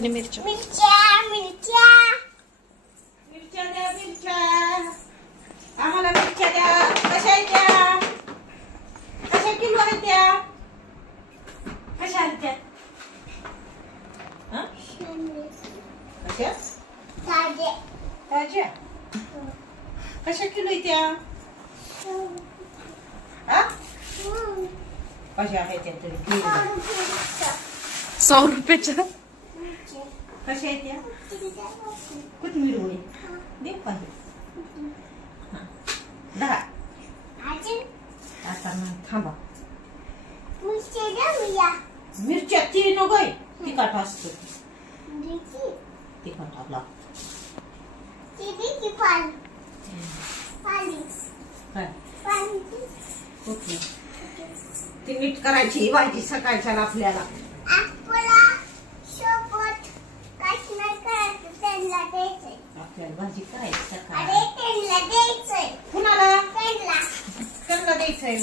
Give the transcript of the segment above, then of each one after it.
मिरच्या द्या, मिरच्या आम्हाला मिरच्या द्या. कशा आहेत त्या? कशा किलो आहेत त्या? कशा आहेत त्या? कशा ताज्या कशा किलो आहेत त्या? कशा आहेत त्या तरी? 100 रुपयाच्या. कशा आहेत त्या? कोथिंबीर होईल देऊ पाहिजे 10. आता थांबा. मिरच्या 3 नकोय. तिखट असतो तिखट आपला ती नीट करायची भाजी सकाळच्या आपल्याला. आपल्याला भाजी करायची सकाळी. कुणाला? त्यांना द्यायचंय.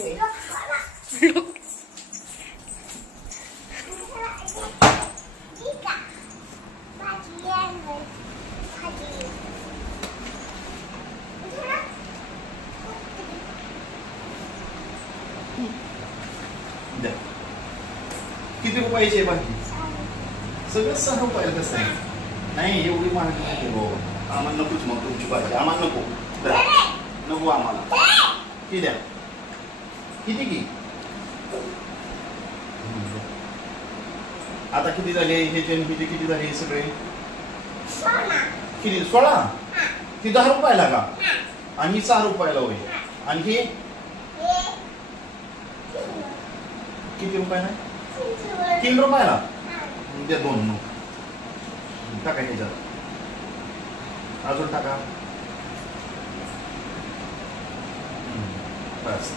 किती रुपयाची भाजी? सगळं 6 रुपयाला. कसं आहे? नाही एवढी महाग नाही हो. आम्हाला नकोच मग तुमची भाजी. आम्हाला नको नको आम्हाला. किती द्या? किती की आता किती झाले हे किती झाले हे सगळे? किती? 16. ती 10 रुपयाला का? आणि 6 रुपयाला होईल. आणि हे किती रुपयाला? 3 रुपयाला. द्या 2 टाका ह्याच्यात. अजून टाका. बस.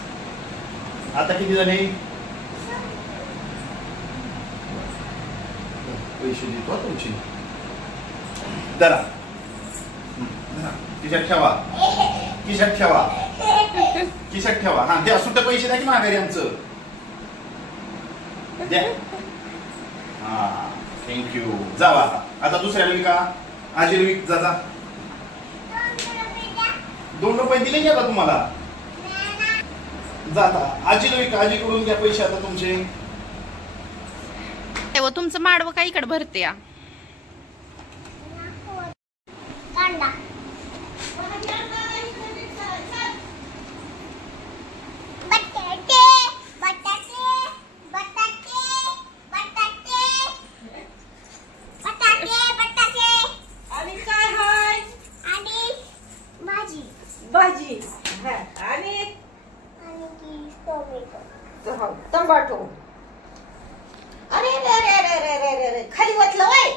आता किती झाले? पैसे देतो तुमची. जरा खिशात ठेवा. खिशात ठेवा. खिशात ठेवा. हा द्या. सुट्टे पैसे द्या की माघारी आमचं द्या. हा थँक्यू. जावा आता दुसऱ्या वेळी का आजी विक जा. 2 रुपये दिले की आता तुम्हाला. जाता आजीला विक. आजीकडून घ्या पैसे आता तुमचे. तुमचं माडवं काय इकडे भरते या? भाजी आणि टमाटो. अरे रे रे रे रे रे रे खाली वाटलं वय.